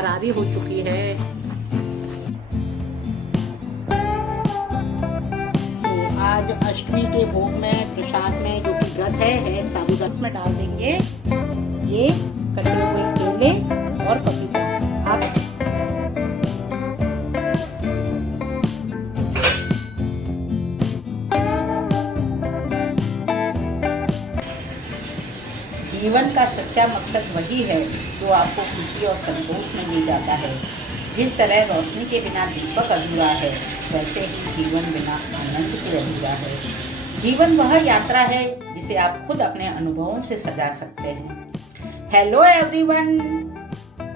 Ferrari हो चुकी है। तो आज अष्टमी के भोग में प्रसाद में जो कि व्रत है साबूदाना में डाल देंगे ये कटे हुए केले और पपीता। आप जीवन का सच्चा मकसद वही है जो आपको खुशी और संतोष में ले जाता है। जिस तरह रोशनी के बिना दीपक अधूरा है, वैसे ही जीवन बिना आनंद के अधूरा है। जीवन वह यात्रा है जिसे आप खुद अपने अनुभवों से सजा सकते हैं। Hello everyone,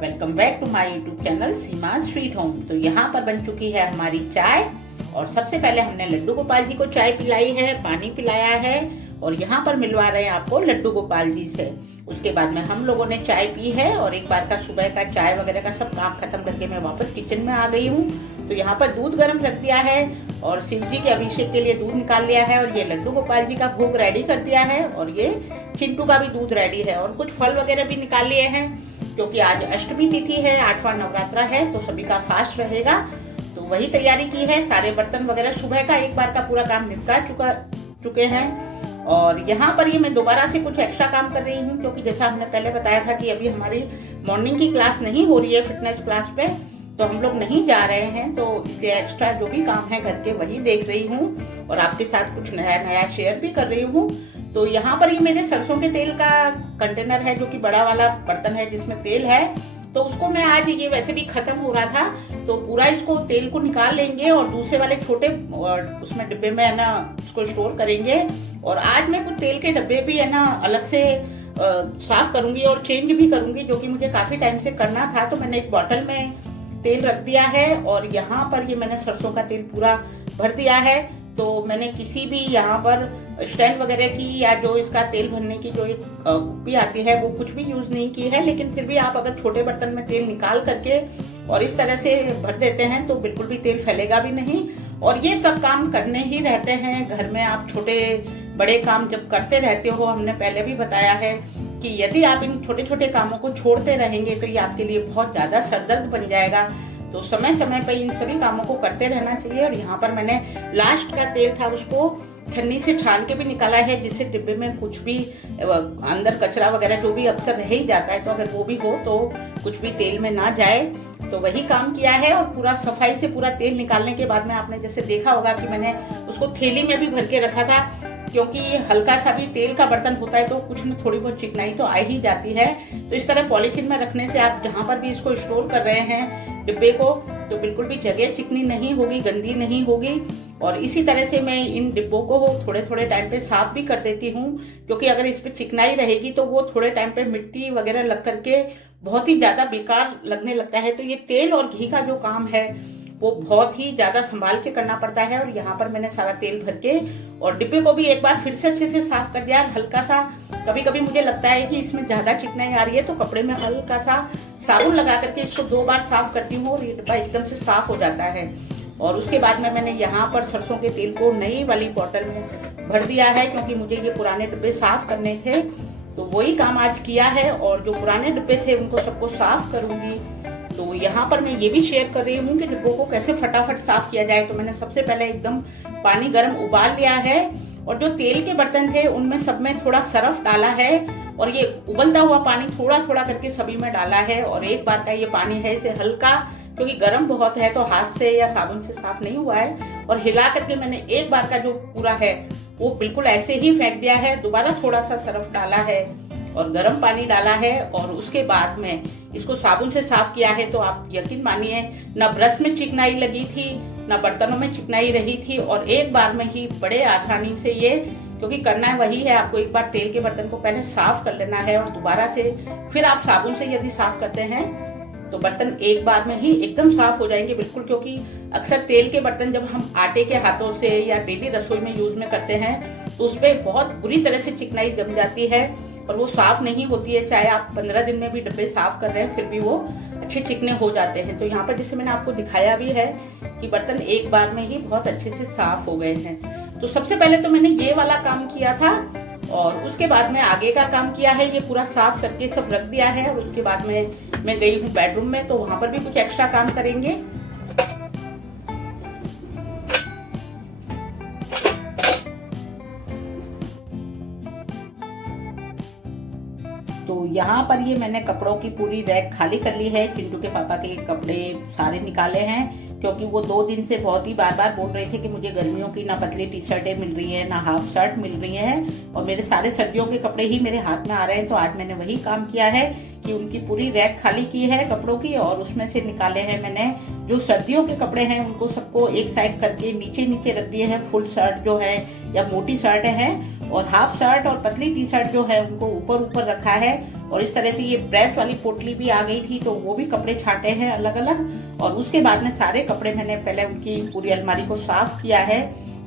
welcome back to my YouTube channel Seema sweet home. तो यहाँ पर बन चुकी है हमारी चाय और सबसे पहले हमने लड्डू गोपाल जी को चाय पिलाई है, पानी पिलाया है और यहाँ पर मिलवा रहे हैं आपको लड्डू गोपाल जी से। उसके बाद में हम लोगों ने चाय पी है और एक बार का सुबह का चाय वगैरह का सब काम खत्म करके मैं वापस किचन में आ गई हूँ। तो यहाँ पर दूध गर्म रख दिया है और शिव जी के अभिषेक के लिए दूध निकाल लिया है और ये लड्डू गोपाल जी का भोग रेडी कर दिया है और ये चिंटू का भी दूध रेडी है और कुछ फल वगैरह भी निकाल लिए हैं क्योंकि आज अष्टमी तिथि है, 8वां नवरात्रा है तो सभी का फास्ट रहेगा। तो वही तैयारी की है। सारे बर्तन वगैरह सुबह का एक बार का पूरा काम निपटा चुके हैं और यहाँ पर ये मैं दोबारा से कुछ एक्स्ट्रा काम कर रही हूँ क्योंकि जैसा हमने पहले बताया था कि अभी हमारी मॉर्निंग की क्लास नहीं हो रही है फिटनेस क्लास पे, तो हम लोग नहीं जा रहे हैं। तो इसलिए एक्स्ट्रा जो भी काम है घर के वही देख रही हूँ और आपके साथ कुछ नया नया शेयर भी कर रही हूँ। तो यहाँ पर ये मेरे सरसों के तेल का कंटेनर है जो कि बड़ा वाला बर्तन है जिसमें तेल है। तो उसको मैं आज, ये वैसे भी खत्म हो रहा था तो पूरा इसको तेल को निकाल लेंगे और दूसरे वाले छोटे उसमें डिब्बे में है ना उसको स्टोर करेंगे। और आज मैं कुछ तेल के डब्बे भी है ना अलग से साफ करूंगी और चेंज भी करूंगी जो कि मुझे काफी टाइम से करना था। तो मैंने एक बॉटल में तेल रख दिया है और यहाँ पर ये मैंने सरसों का तेल पूरा भर दिया है। तो मैंने किसी भी यहाँ पर स्टैंड वगैरह की या जो इसका तेल भरने की जो एक कुप्पी आती है वो कुछ भी यूज नहीं की है, लेकिन फिर भी आप अगर छोटे बर्तन में तेल निकाल करके और इस तरह से भर देते हैं तो बिल्कुल भी तेल फैलेगा भी नहीं। और ये सब काम करने ही रहते हैं घर में। आप छोटे बड़े काम जब करते रहते हो, हमने पहले भी बताया है कि यदि आप इन छोटे छोटे कामों को छोड़ते रहेंगे तो ये आपके लिए बहुत ज्यादा सरदर्द बन जाएगा। तो समय समय पर इन सभी कामों को करते रहना चाहिए। और यहाँ पर मैंने लास्ट का तेल था उसको छन्नी से छान के भी निकाला है जिससे डिब्बे में कुछ भी अंदर कचरा वगैरह जो भी अक्सर रह ही जाता है तो अगर वो भी हो तो कुछ भी तेल में ना जाए। तो वही काम किया है और पूरा सफाई से पूरा तेल निकालने के बाद में आपने जैसे देखा होगा कि मैंने उसको थैली में भी भर के रखा था क्योंकि हल्का सा भी तेल का बर्तन होता है तो कुछ न थोड़ी बहुत चिकनाई तो आ ही जाती है। तो इस तरह पॉलीथीन में रखने से आप जहाँ पर भी इसको स्टोर कर रहे हैं डिब्बे को तो बिल्कुल भी जगह चिकनी नहीं होगी, गंदी नहीं होगी। और इसी तरह से मैं इन डिब्बों को थोड़े थोड़े टाइम पे साफ भी कर देती हूँ क्योंकि अगर इस पे चिकनाई रहेगी तो वो थोड़े टाइम पे मिट्टी वगैरह लग करके बहुत ही ज्यादा बेकार लगने लगता है। तो ये तेल और घी का जो काम है वो बहुत ही ज्यादा संभाल के करना पड़ता है। और यहाँ पर मैंने सारा तेल भर के और डिब्बे को भी एक बार फिर से अच्छे से साफ कर दिया। हल्का सा कभी कभी मुझे लगता है कि इसमें ज्यादा चिकनाई आ रही है तो कपड़े में हल्का सा साबुन लगा करके इसको 2 बार साफ करती हूँ और ये डिब्बा एकदम से साफ हो जाता है। और उसके बाद में मैंने यहाँ पर सरसों के तेल को नई वाली बोतल में भर दिया है क्योंकि मुझे ये पुराने डिब्बे साफ करने थे तो वही काम आज किया है। और जो पुराने डिब्बे थे उनको सबको साफ करूंगी। तो यहाँ पर मैं ये भी शेयर कर रही हूँ कि डिब्बों को कैसे फटाफट साफ किया जाए। तो मैंने सबसे पहले एकदम पानी गर्म उबाल लिया है और जो तेल के बर्तन थे उनमें सब में थोड़ा सरफ डाला है और ये उबलता हुआ पानी थोड़ा थोड़ा करके सभी में डाला है। और एक बार का ये पानी है इसे हल्का, क्योंकि गर्म बहुत है तो हाथ से या साबुन से साफ नहीं हुआ है, और हिला करके मैंने एक बार का जो पूरा है वो बिल्कुल ऐसे ही फेंक दिया है। दोबारा थोड़ा सा सरफ डाला है और गर्म पानी डाला है और उसके बाद में इसको साबुन से साफ किया है। तो आप यकीन मानिए ना ब्रश में चिकनाई लगी थी ना बर्तनों में चिकनाई रही थी और एक बार में ही बड़े आसानी से ये, क्योंकि करना है वही है, आपको एक बार तेल के बर्तन को पहले साफ कर लेना है और दोबारा से फिर आप साबुन से यदि साफ करते हैं तो बर्तन एक बार में ही एकदम साफ हो जाएंगे बिल्कुल। क्योंकि अक्सर तेल के बर्तन जब हम आटे के हाथों से या डेली रसोई में यूज में करते हैं तो उस पर बहुत बुरी तरह से चिकनाई जम जाती है और वो साफ नहीं होती है। चाहे आप 15 दिन में भी डब्बे साफ कर रहे हैं फिर भी वो अच्छे चिकने हो जाते हैं। तो यहाँ पर जैसे मैंने आपको दिखाया भी है कि बर्तन एक बार में ही बहुत अच्छे से साफ हो गए हैं। तो सबसे पहले तो मैंने ये वाला काम किया था और उसके बाद में आगे का काम किया है, ये पूरा साफ करके सब रख दिया है। और उसके बाद में मैं गई हूँ बेडरूम में, तो वहाँ पर भी कुछ एक्स्ट्रा काम करेंगे। तो यहाँ पर ये मैंने कपड़ों की पूरी रैक खाली कर ली है। चिंटू के पापा के कपड़े सारे निकाले हैं, क्योंकि वो 2 दिन से बहुत ही बार बार बोल रहे थे कि मुझे गर्मियों की ना पतली टी शर्टें मिल रही हैं, ना हाफ शर्ट मिल रही हैं, और मेरे सारे सर्दियों के कपड़े ही मेरे हाथ में आ रहे हैं। तो आज मैंने वही काम किया है कि उनकी पूरी रैक खाली की है कपड़ों की, और उसमें से निकाले हैं मैंने जो सर्दियों के कपड़े हैं उनको सबको एक साइड करके नीचे नीचे रख दिए हैं। फुल शर्ट जो है या मोटी शर्ट है, और हाफ शर्ट और पतली टी शर्ट जो है उनको ऊपर ऊपर रखा है। और इस तरह से ये प्रेस वाली पोटली भी आ गई थी, तो वो भी कपड़े छाटे हैं अलग अलग। और उसके बाद में सारे कपड़े मैंने पहले उनकी पूरी अलमारी को साफ किया है,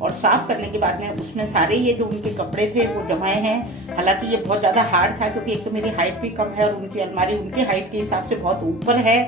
और साफ करने के बाद में उसमें सारे ये जो उनके कपड़े थे वो जमाए हैं। हालांकि ये बहुत ज़्यादा हार्ड था, क्योंकि एक तो मेरी हाइट भी कम है और उनकी अलमारी उनकी हाइट के हिसाब से बहुत ऊपर है।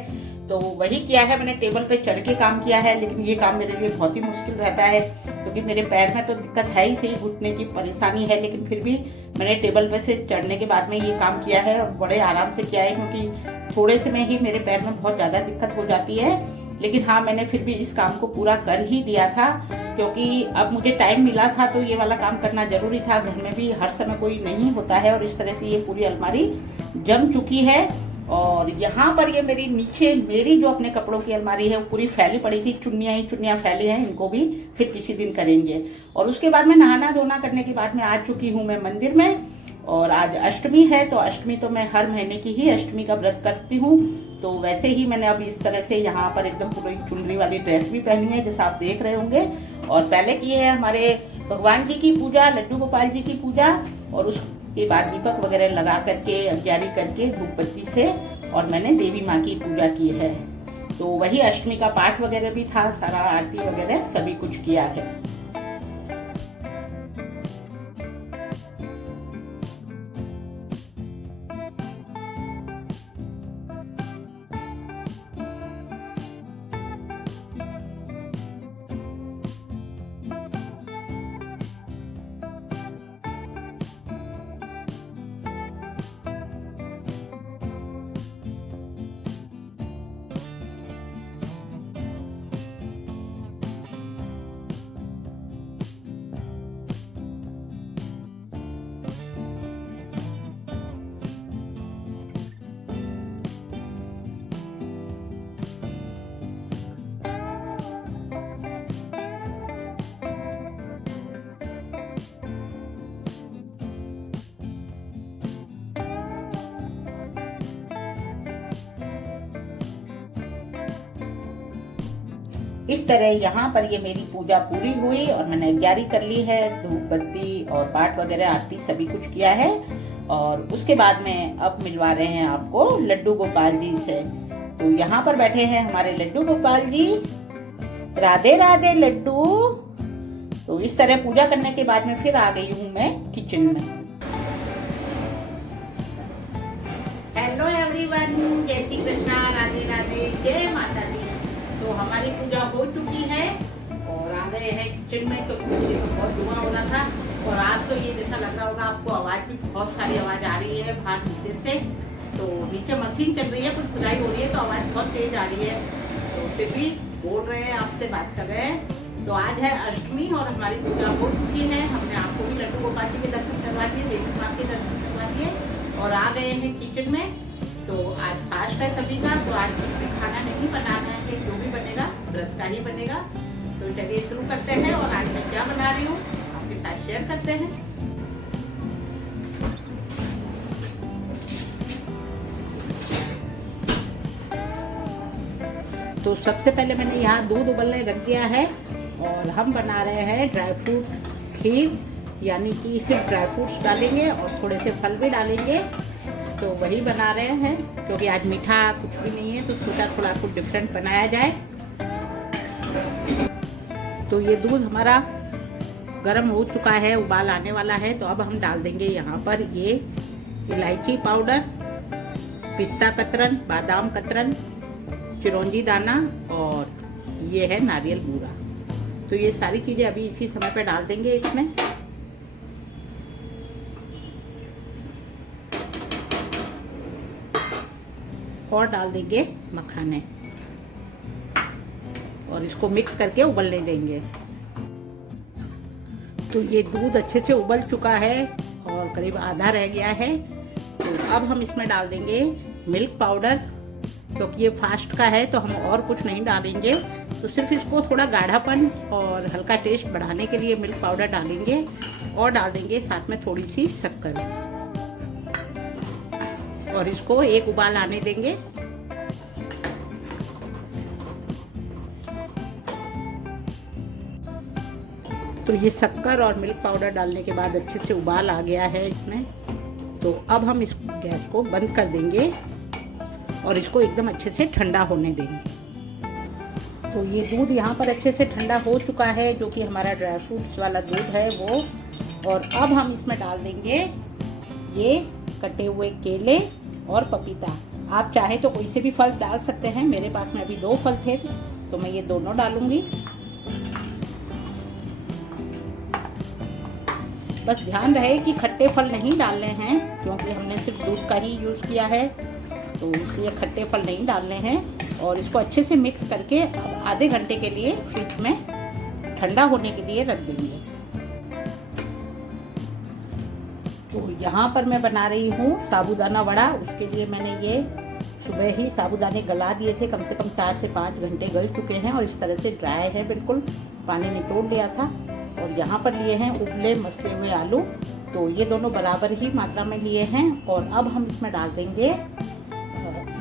तो वही किया है मैंने, टेबल पे चढ़ के काम किया है। लेकिन ये काम मेरे लिए बहुत ही मुश्किल रहता है, क्योंकि मेरे पैर में तो दिक्कत है ही, सही घुटने की परेशानी है, लेकिन फिर भी मैंने टेबल पे से चढ़ने के बाद में ये काम किया है, और बड़े आराम से किया है, क्योंकि थोड़े से में ही मेरे पैर में बहुत ज़्यादा दिक्कत हो जाती है। लेकिन हाँ, मैंने फिर भी इस काम को पूरा कर ही दिया था, क्योंकि अब मुझे टाइम मिला था तो ये वाला काम करना जरूरी था। घर में भी हर समय कोई नहीं होता है, और इस तरह से ये पूरी अलमारी जम चुकी है। और यहाँ पर ये मेरी नीचे मेरी जो अपने कपड़ों की अलमारी है वो पूरी फैली पड़ी थी, चुन्नियाँ ही चुन्नियाँ फैली हैं। इनको भी फिर किसी दिन करेंगे। और उसके बाद में नहाना धोना करने के बाद में आ चुकी हूँ मैं मंदिर में, और आज अष्टमी है। तो अष्टमी तो मैं हर महीने की ही अष्टमी का व्रत करती हूँ। तो वैसे ही मैंने अब इस तरह से यहाँ पर एकदम पूरी चुनरी वाली ड्रेस भी पहनी है, जैसा आप देख रहे होंगे। और पहले की है हमारे भगवान जी की पूजा, लड्डू गोपाल जी की पूजा, और उसके बाद दीपक वगैरह लगा करके अग्यारी करके धूप बत्ती से, और मैंने देवी माँ की पूजा की है। तो वही अष्टमी का पाठ वगैरह भी था, सारा आरती वगैरह सभी कुछ किया है। इस तरह यहाँ पर ये मेरी पूजा पूरी हुई, और मैंने ग्यारह कर ली है, धूप बत्ती और पाठ वगैरह आरती सभी कुछ किया है। और उसके बाद में अब मिलवा रहे हैं आपको लड्डू गोपाल जी से। तो यहाँ पर बैठे हैं हमारे लड्डू गोपाल जी। राधे राधे लड्डू। तो इस तरह पूजा करने के बाद में फिर आ गई हूँ मैं किचन में। हेलो एवरीवन, जय श्री कृष्णा, राधे राधे, जय माता दी। तो हमारी पूजा हो चुकी है और आ गए हैं किचन में। तो बहुत धुआं हो रहा था, और आज तो ये जैसा लग रहा होगा आपको, आवाज़ भी बहुत सारी आवाज़ आ रही है बाहर नीचे से। तो नीचे मशीन चल रही है, कुछ खुदाई हो रही है, तो आवाज़ बहुत तेज आ रही है। तो फिर भी बोल रहे हैं, आपसे बात कर रहे हैं। तो आज है अष्टमी और हमारी पूजा हो चुकी है। हमने आपको भी लड्डू गोपाल जी के दर्शन करवा दिए, देवी माँ के दर्शन करवा दिए, और आ गए हैं किचन में। तो आज फास्ट है सभी का, तो आज कुछ भी खाना नहीं बनाना है, जो भी बनेगा व्रत का ही बनेगा। तो चलिए शुरू करते हैं, और आज मैं क्या बना रही हूँ आपके साथ शेयर करते हैं। तो सबसे पहले मैंने यहाँ दूध उबलने रख दिया है, और हम बना रहे हैं ड्राई फ्रूट खीर, यानी कि सिर्फ ड्राई फ्रूट्स डालेंगे और थोड़े से फल भी डालेंगे। तो वही बना रहे हैं, क्योंकि आज मीठा कुछ भी नहीं है, तो सोचा थोड़ा कुछ डिफरेंट बनाया जाए। तो ये दूध हमारा गर्म हो चुका है, उबाल आने वाला है। तो अब हम डाल देंगे यहाँ पर ये इलायची पाउडर, पिस्ता कतरन, बादाम कतरन, चिरौंजी दाना, और ये है नारियल बूरा। तो ये सारी चीज़ें अभी इसी समय पे डाल देंगे इसमें। और डाल देंगे मखाने और इसको मिक्स करके उबलने देंगे। तो ये दूध अच्छे से उबल चुका है और करीब आधा रह गया है। तो अब हम इसमें डाल देंगे मिल्क पाउडर। क्योंकि ये फास्ट का है तो हम और कुछ नहीं डालेंगे, तो सिर्फ इसको थोड़ा गाढ़ापन और हल्का टेस्ट बढ़ाने के लिए मिल्क पाउडर डालेंगे और डाल देंगे साथ में थोड़ी सी शक्कर और इसको एक उबाल आने देंगे। तो ये शक्कर और मिल्क पाउडर डालने के बाद अच्छे से उबाल आ गया है इसमें। तो अब हम इस गैस को बंद कर देंगे और इसको एकदम अच्छे से ठंडा होने देंगे। तो ये दूध यहाँ पर अच्छे से ठंडा हो चुका है, जो कि हमारा ड्राई फ्रूट्स वाला दूध है वो। और अब हम इसमें डाल देंगे ये कटे हुए केले और पपीता। आप चाहे तो कोई से भी फल डाल सकते हैं। मेरे पास में अभी 2 फल थे तो मैं ये दोनों डालूंगी। बस ध्यान रहे कि खट्टे फल नहीं डालने हैं, क्योंकि हमने सिर्फ दूध का ही यूज़ किया है, तो इसलिए खट्टे फल नहीं डालने हैं। और इसको अच्छे से मिक्स करके अब आधे घंटे के लिए फ्रिज में ठंडा होने के लिए रख देंगे। तो यहाँ पर मैं बना रही हूँ साबूदाना वड़ा। उसके लिए मैंने ये सुबह ही साबूदाने गला दिए थे, कम से कम 4 से 5 घंटे गल चुके हैं और इस तरह से ड्राई है, बिल्कुल पानी निचोड़ लिया था। और यहाँ पर लिए हैं उबले मसले हुए आलू, तो ये दोनों बराबर ही मात्रा में लिए हैं। और अब हम इसमें डाल देंगे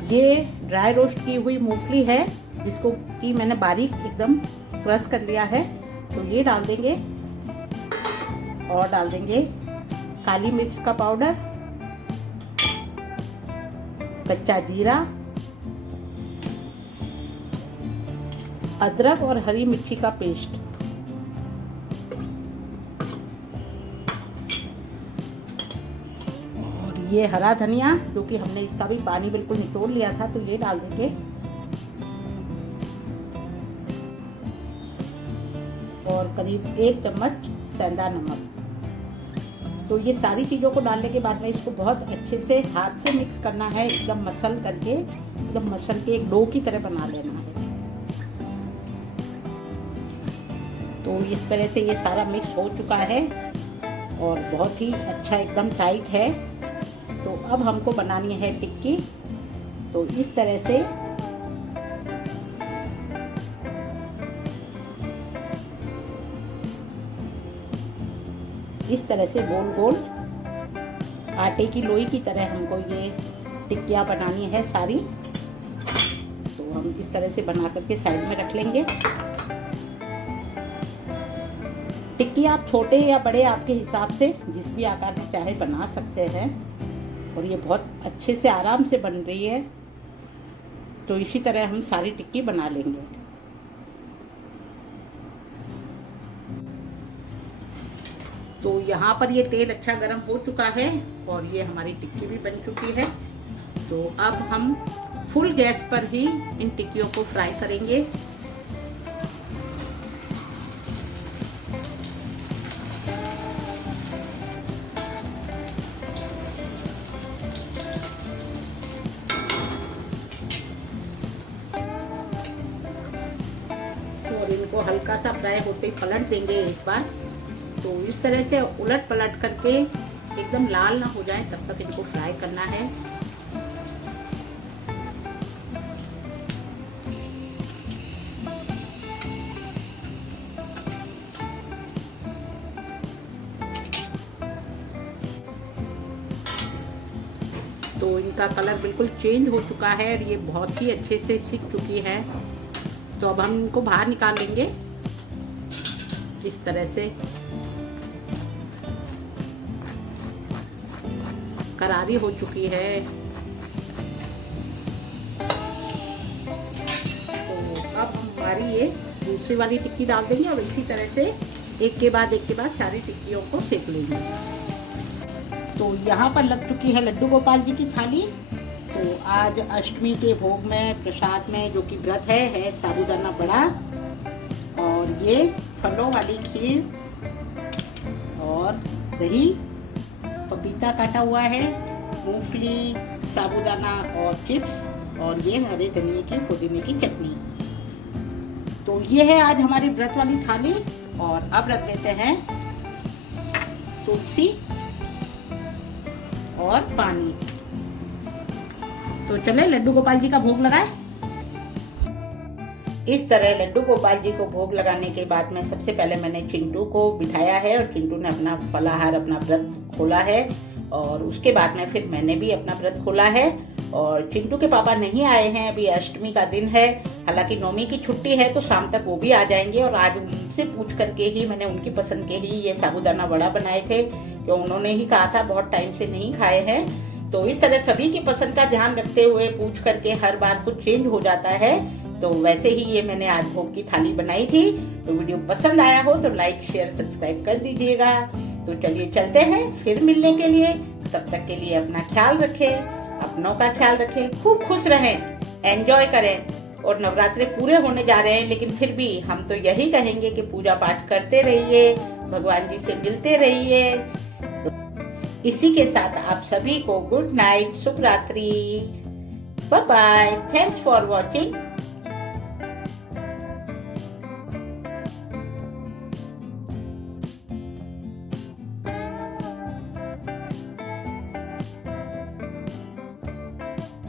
ये ड्राई रोस्ट की हुई मूंगफली है, जिसको कि मैंने बारीक एकदम क्रश कर लिया है, तो ये डाल देंगे। और डाल देंगे काली मिर्च का पाउडर, कच्चा जीरा, अदरक और हरी मिर्ची का पेस्ट, ये हरा धनिया, जो कि हमने इसका भी पानी बिल्कुल निचोड़ लिया था, तो ये डाल देंगे। और करीब 1 चम्मच सेंधा नमक। तो ये सारी चीज़ों को डालने के बाद में इसको बहुत अच्छे से हाथ से मिक्स करना है, एकदम मसल करके, एकदम मसल के एक डो की तरह बना लेना है। तो इस तरह से ये सारा मिक्स हो चुका है और बहुत ही अच्छा एकदम टाइट है। तो अब हमको बनानी है टिक्की। तो इस तरह से गोल गोल आटे की लोई की तरह हमको ये टिक्कियाँ बनानी है सारी। तो हम इस तरह से बना करके साइड में रख लेंगे। टिक्की आप छोटे या बड़े आपके हिसाब से जिस भी आकार में चाहे बना सकते हैं। और ये बहुत अच्छे से आराम से बन रही है। तो इसी तरह हम सारी टिक्की बना लेंगे। तो यहाँ पर ये तेल अच्छा गर्म हो चुका है और ये हमारी टिक्की भी बन चुकी है। तो अब हम फुल गैस पर ही इन टिक्कियों को फ्राई करेंगे। और इनको हल्का सा फ्राई होते ही पलट देंगे एक बार। तो इस तरह से उलट पलट करके एकदम लाल ना हो जाए तब तक इनको फ्राई करना है। तो इनका कलर बिल्कुल चेंज हो चुका है और ये बहुत ही अच्छे से सिक चुकी है। तो अब हम इनको बाहर निकाल लेंगे इस तरह से। करारी हो चुकी है। तो अब हम हमारी ये दूसरी वाली टिक्की डाल देंगे और इसी तरह से एक के बाद सारी टिक्कियों को सेक लेंगे। तो यहाँ पर लग चुकी है लड्डू गोपाल जी की थाली। तो आज अष्टमी के भोग में प्रसाद में जो कि व्रत है साबूदाना बड़ा और ये फलों वाली खीर और दही, पपीता काटा हुआ है, मूंगफली, साबूदाना और चिप्स और ये हरे धनिए की पुदीने की चटनी। तो ये है आज हमारी व्रत वाली थाली। और अब रख देते हैं तुलसी और पानी। तो चले लड्डू गोपाल जी का भोग लगाएं। इस तरह लड्डू गोपाल जी को भोग लगाने के बाद में सबसे पहले मैंने चिंटू को बिठाया है और चिंटू ने अपना फलाहार अपना व्रत खोला है। और उसके बाद में फिर मैंने भी अपना व्रत खोला है। और चिंटू के पापा नहीं आए हैं, अभी अष्टमी का दिन है। हालांकि नौमी की छुट्टी है तो शाम तक वो भी आ जाएंगे। और आज उनसे पूछ करके ही मैंने उनकी पसंद के ही ये साबूदाना वड़ा बनाए थे, कि उन्होंने ही कहा था बहुत टाइम से नहीं खाए हैं। तो इस तरह सभी की पसंद का ध्यान रखते हुए पूछ करके हर बार कुछ चेंज हो जाता है। तो वैसे ही ये मैंने आज भोग की थाली बनाई थी। तो वीडियो पसंद आया हो तो लाइक शेयर सब्सक्राइब कर दीजिएगा। तो चलिए चलते हैं फिर मिलने के लिए। तब तक के लिए अपना ख्याल रखें, अपनों का ख्याल रखें, खूब खुश रहें, एंजॉय करें। और नवरात्रे पूरे होने जा रहे हैं, लेकिन फिर भी हम तो यही कहेंगे कि पूजा पाठ करते रहिए, भगवान जी से मिलते रहिए। तो इसी के साथ आप सभी को गुड नाइट, शुभ रात्रि, bye bye, thanks for watching.